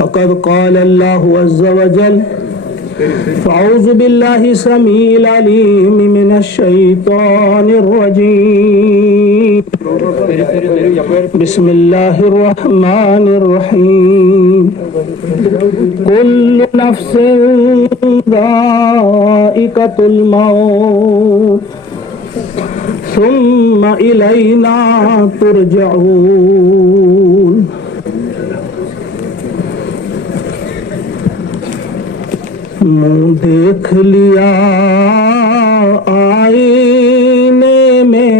فقد قال الله عز وجل فأعوذ بالله السميع العليم من الشيطان الرجيم بسم الله الرحمن الرحيم كل نفس ذائقة الموت ثم إلينا ترجعون منہ دیکھ لیا آئینے میں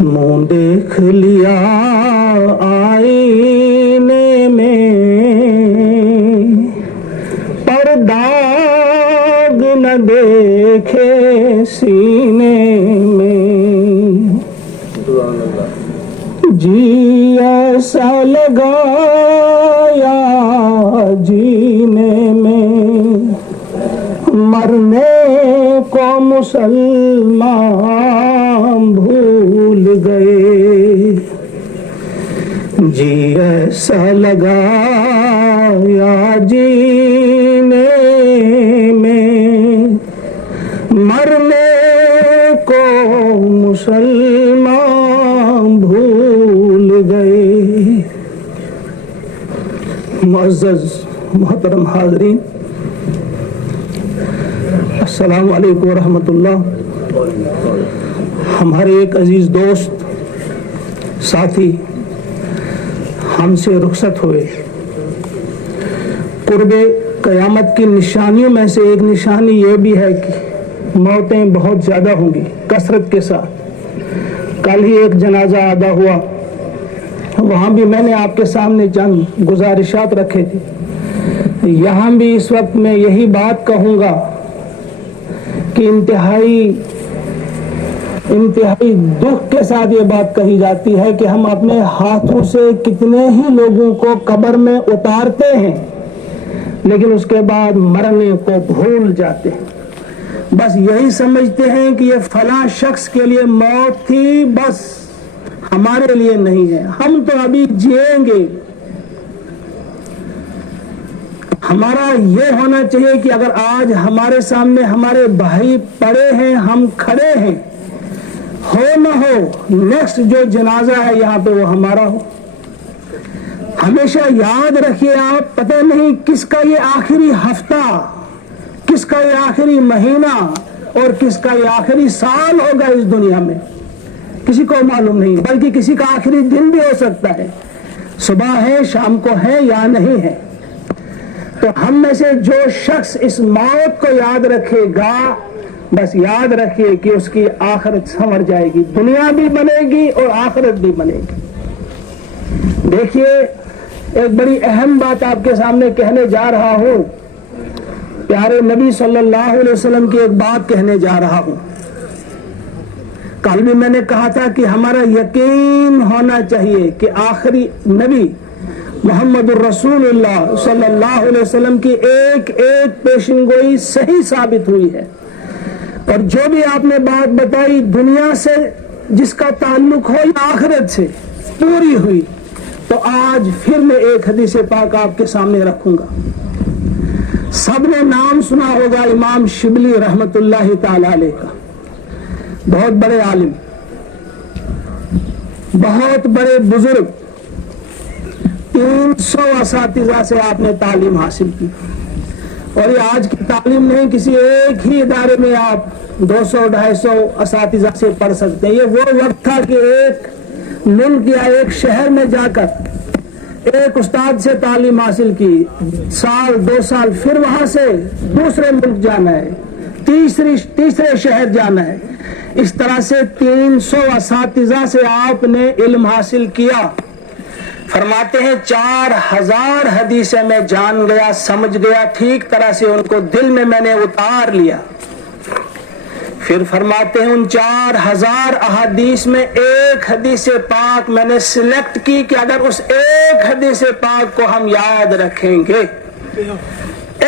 منہ دیکھ لیا آئینے میں پر داغ نہ دیکھے سینے میں جی ایسا لگا جینے میں مرنے کو مسلمان بھول گئے جی ایسا لگا یا جینے میں مرنے کو مسلمان بھول گئے۔ معزز محترم حاضرین، السلام علیکم ورحمۃ اللہ۔ ہمارے ایک عزیز دوست ساتھی ہم سے رخصت ہوئے۔ قرب قیامت کی نشانیوں میں سے ایک نشانی یہ بھی ہے کہ موتیں بہت زیادہ ہوں گی کثرت کے ساتھ۔ کل ہی ایک جنازہ ادا ہوا، وہاں بھی میں نے آپ کے سامنے چند گزارشات رکھے تھے۔ یہاں بھی اس وقت میں یہی بات کہوں گا کہ انتہائی دکھ کے ساتھ یہ بات کہی جاتی ہے کہ ہم اپنے ہاتھوں سے کتنے ہی لوگوں کو قبر میں اتارتے ہیں لیکن اس کے بعد مرنے کو بھول جاتے ہیں۔ بس یہی سمجھتے ہیں کہ یہ فلاں شخص کے لیے موت تھی، بس ہمارے لیے نہیں ہے، ہم تو ابھی جیئیں گے۔ ہمارا یہ ہونا چاہیے کہ اگر آج ہمارے سامنے ہمارے بھائی پڑے ہیں، ہم کھڑے ہیں، ہو نہ ہو نیکسٹ جو جنازہ ہے یہاں پہ وہ ہمارا ہو۔ ہمیشہ یاد رکھیے آپ، پتہ نہیں کس کا یہ آخری ہفتہ، کس کا یہ آخری مہینہ اور کس کا یہ آخری سال ہوگا اس دنیا میں، کسی کو معلوم نہیں، بلکہ کسی کا آخری دن بھی ہو سکتا ہے، صبح ہے، شام کو ہے یا نہیں ہے۔ تو ہم میں سے جو شخص اس موت کو یاد رکھے گا، بس یاد رکھیے کہ اس کی آخرت سنور جائے گی، دنیا بھی بنے گی اور آخرت بھی بنے گی۔ دیکھیے، ایک بڑی اہم بات آپ کے سامنے کہنے جا رہا ہوں، پیارے نبی صلی اللہ علیہ وسلم کی ایک بات کہنے جا رہا ہوں۔ کل بھی میں نے کہا تھا کہ ہمارا یقین ہونا چاہیے کہ آخری نبی محمد الرسول اللہ صلی اللہ علیہ وسلم کی ایک ایک پیشن گوئی صحیح ثابت ہوئی ہے، اور جو بھی آپ نے بات بتائی دنیا سے جس کا تعلق ہو یا آخرت سے پوری ہوئی۔ تو آج پھر میں ایک حدیث پاک آپ کے سامنے رکھوں گا۔ سب نے نام سنا ہوگا امام شبلی رحمت اللہ تعالی علیہ کا، بہت بڑے عالم، بہت بڑے بزرگ، 300 اساتذہ سے آپ نے تعلیم حاصل کی، اور یہ آج کی تعلیم نہیں، کسی ایک ہی ادارے میں آپ 200-250 اساتذہ سے پڑھ سکتے ہیں۔ یہ وہ وقت تھا کہ ایک ملک یا ایک شہر میں جا کر ایک استاد سے تعلیم حاصل کی، سال 2 سال، پھر وہاں سے دوسرے ملک جانا ہے، تیسرے شہر جانا ہے۔ اس طرح سے 300 اساتذہ سے آپ نے علم حاصل کیا۔ فرماتے ہیں 4000 حدیثیں میں جان گیا، سمجھ گیا، ٹھیک طرح سے ان کو دل میں نے اتار لیا۔ پھر فرماتے ہیں ان 4000 احادیث میں ایک حدیث پاک میں نے سلیکٹ کی کہ اگر اس ایک حدیث پاک کو ہم یاد رکھیں گے،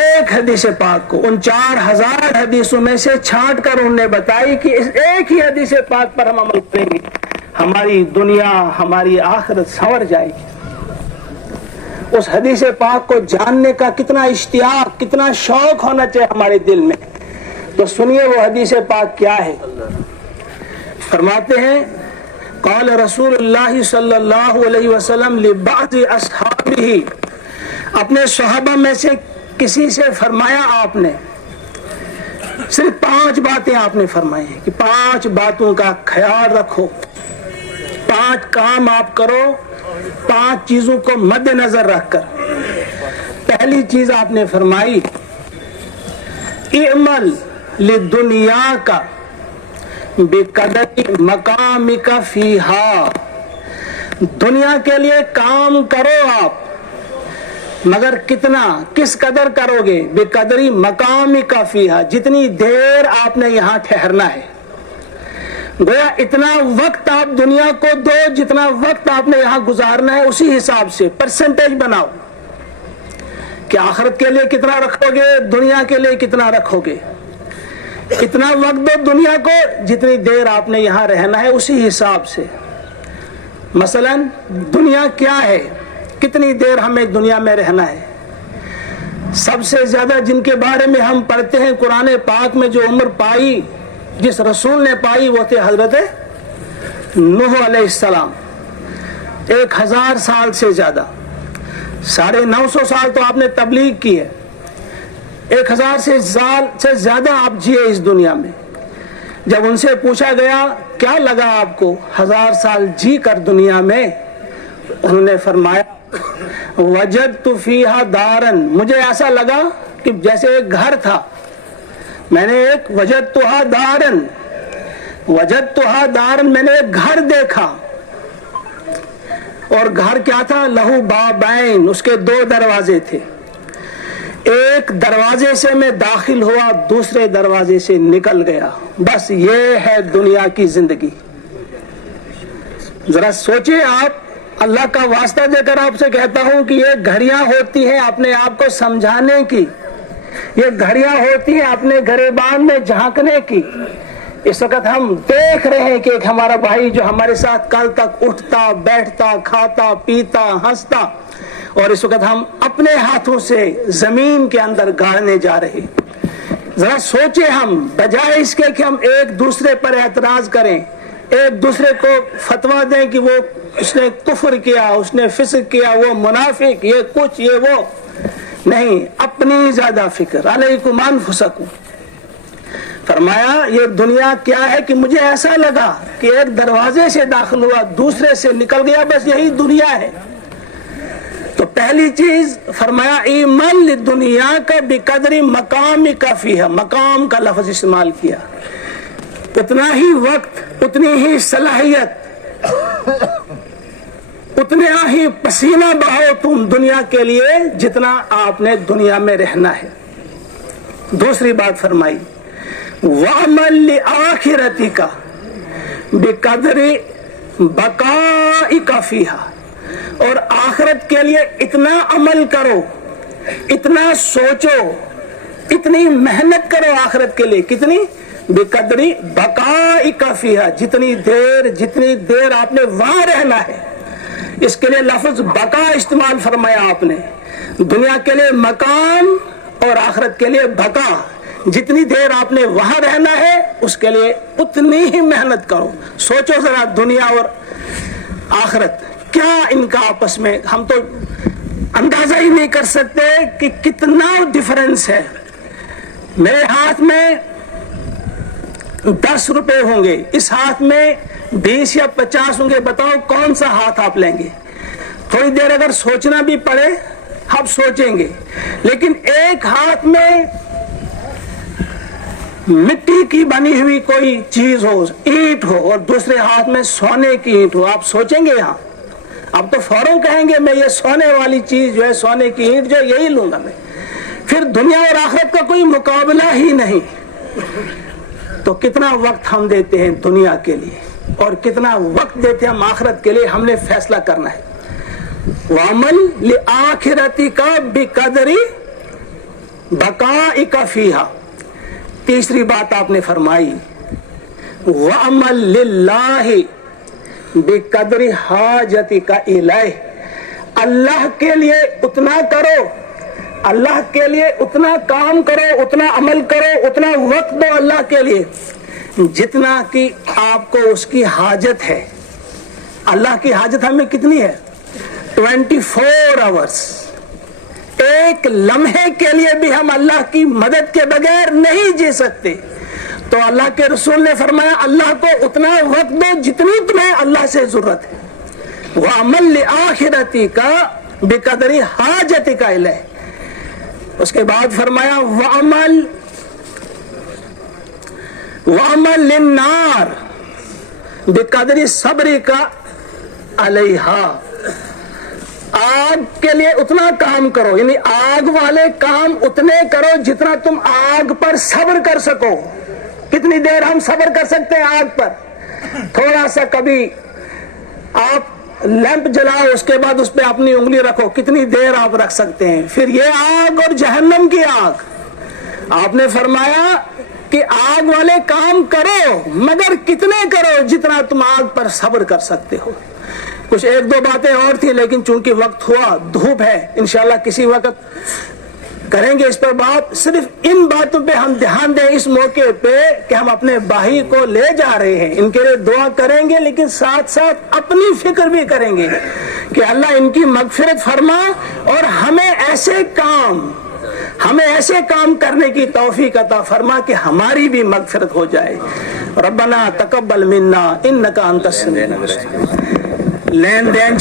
ایک حدیث پاک کو، ان 4000 حدیثوں میں سے چھانٹ کر انہوں نے بتائی کہ اس ایک ہی حدیث پاک پر ہم عمل کریں گے، हमारी दुनिया हमारी आखिरत संवर जाएगी। उस हदीस पाक को जानने का कितना इश्तियाक, कितना शौक होना चाहिए हमारे दिल में। तो सुनिए वो हदीस पाक क्या है। फरमाते हैं क़ाल रसूलुल्लाह सल्लल्लाहु अलैहि वसल्लम लिबाज़ि अस्हाबिही, अपने सहाबा में से किसी से फरमाया आपने, सिर्फ 5 बातें आपने फरमाई हैं कि 5 बातों का ख्याल रखो, 5 काम आप करो, 5 चीजों को मद्देनजर रखकर। पहली चीज आपने फरमाई इअमल लिदुनिया का बिकदरी मकामिका फीहा, दुनिया के लिए काम करो आप, मगर कितना, किस कदर करोगे, बेकदरी मकामिका फीहा, जितनी देर आपने यहाँ ठहरना है। गोया इतना वक्त आप दुनिया को दो जितना वक्त आपने यहाँ गुजारना है, उसी हिसाब से परसेंटेज बनाओ कि आखिरत के लिए कितना रखोगे, दुनिया के लिए कितना रखोगे। इतना वक्त दो दुनिया को जितनी देर आपने यहाँ रहना है, उसी हिसाब से। मसलन दुनिया क्या है, कितनी देर हमें दुनिया में रहना है। सबसे ज्यादा जिनके बारे में हम पढ़ते हैं कुरान पाक में, जो उम्र पाई, जिस रसूल ने पाई, वो थे हजरत नूह अलैहिस्सलाम। 1000 साल से ज्यादा, 950 साल तो आपने तबलीग की है, 1000 साल से ज्यादा आप जिए इस दुनिया में। जब उनसे पूछा गया क्या लगा आपको 1000 साल जी कर दुनिया में, उन्होंने फरमाया वजदतु फीहा दारन, मुझे ऐसा लगा कि जैसे एक घर था। मैंने एक वजदतुहा दारन, मैंने एक घर देखा। और घर क्या था, लहू बाबैन, उसके 2 दरवाजे थे। एक दरवाजे से मैं दाखिल हुआ, दूसरे दरवाजे से निकल गया। बस ये है दुनिया की जिंदगी। जरा सोचिए आप, अल्लाह का वास्ता देकर आपसे कहता हूं कि ये घड़ियां होती हैं अपने आप को समझाने की, ये घड़ियां होती हैं अपने गरेबान में झांकने की। इस वक्त हम देख रहे हैं कि एक हमारा भाई जो हमारे साथ कल तक उठता बैठता खाता पीता हंसता, और इस वक्त हम अपने हाथों से जमीन के अंदर गाड़ने जा रहे। जरा सोचे, हम बजाय इसके कि हम एक दूसरे पर एतराज करें, एक दूसरे को फतवा दें कि वो उसने कुफ्र किया, उसने फिस्क किया, वो मुनाफिक, ये कुछ ये वो, नहीं, अपनी ज्यादा फिक्र। अलैकुम अनफुसकुम, फरमाया ये दुनिया क्या है कि मुझे ऐसा लगा कि एक दरवाजे से दाखिल हुआ, दूसरे से निकल गया, बस यही दुनिया है। तो पहली चीज फरमाया ईमल दुनिया का बिकदरी मकाम काफी है, मकाम का लफ्ज इस्तेमाल किया। उतना ही वक्त, उतनी ही सलाहियत, उतना ही पसीना बहाओ तुम दुनिया के लिए जितना आपने दुनिया में रहना है। दूसरी बात फरमाई वअमल आखिरती का बिकदरी बकाई का फीहा, और आखिरत के लिए इतना अमल करो, इतना सोचो, इतनी मेहनत करो आखिरत के लिए, कितनी बेकदरी बकाई का फीहा, जितनी देर आपने वहां रहना है। इसके लिए लफ्ज बका इस्तेमाल फरमाया आपने। दुनिया के लिए मकाम और आखिरत के लिए बका, जितनी देर आपने वहां रहना है उसके लिए उतनी ही मेहनत करो। सोचो जरा, दुनिया और आखिरत क्या इनका आपस में, हम तो अंदाजा ही नहीं कर सकते कि कितना डिफरेंस है। मेरे हाथ में 10 रुपए होंगे, इस हाथ में 20 या 50 होंगे, बताओ कौन सा हाथ आप लेंगे? थोड़ी देर अगर सोचना भी पड़े आप सोचेंगे, लेकिन एक हाथ में मिट्टी की बनी हुई कोई चीज हो, ईंट हो, और दूसरे हाथ में सोने की ईंट हो, आप सोचेंगे? यहाँ आप तो फौरन कहेंगे मैं ये सोने वाली चीज जो है, सोने की ईंट जो है, यही लूंगा मैं। फिर दुनिया और आखिरत का कोई मुकाबला ही नहीं। तो कितना वक्त हम देते हैं दुनिया के लिए और कितना वक्त देते हैं हम आखिरत के लिए, हमने फैसला करना है। वामल li आखिरती का बिकदरी बकाई का फीहा। तीसरी बात आपने फरमाई वामल लिल्लाहि बिकदरी हाजती का इलाह, अल्लाह के लिए उतना करो, अल्लाह के लिए उतना काम करो, उतना अमल करो, उतना वक्त दो अल्लाह के लिए जितना कि आपको उसकी हाजत है। अल्लाह की हाजत हमें कितनी है? 24 आवर्स। एक लम्हे के लिए भी हम अल्लाह की मदद के बगैर नहीं जी सकते। तो अल्लाह के रसूल ने फरमाया अल्लाह को उतना वक्त दो जितनी तुम्हें अल्लाह से जरूरत है। वह अमल आखिरती का बेकदरी हाजती का इलाह। उसके बाद फरमाया वह अमल लिन्नार बेकदरी सब्री का अलैहा, आग के लिए उतना काम करो, यानी आग वाले काम उतने करो जितना तुम आग पर सब्र कर सको। कितनी देर हम सब्र कर सकते हैं आग पर? थोड़ा सा, कभी आप लैंप जलाओ, उसके बाद उस पर अपनी उंगली रखो, कितनी देर आप रख सकते हैं? फिर ये आग और जहन्नम की आग। आपने फरमाया कि आग वाले काम करो मगर कितने करो जितना तुम आग पर सब्र कर सकते हो। कुछ एक दो बातें और थी लेकिन चूंकि वक्त हुआ, धूप है, इंशाल्लाह किसी वक्त करेंगे इस पर बात। सिर्फ इन बातों पे हम ध्यान दें इस मौके पे कि हम अपने भाई को ले जा रहे हैं, इनके लिए दुआ करेंगे लेकिन साथ साथ अपनी फिक्र भी करेंगे कि अल्लाह इनकी मगफिरत फरमा और हमें ऐसे काम करने की तौफीक अता फरमा कि हमारी भी मगफिरत हो जाए। रब्बना तकब्बल मिन्ना इन्नका अंतस समीउल अलीम। लेन देन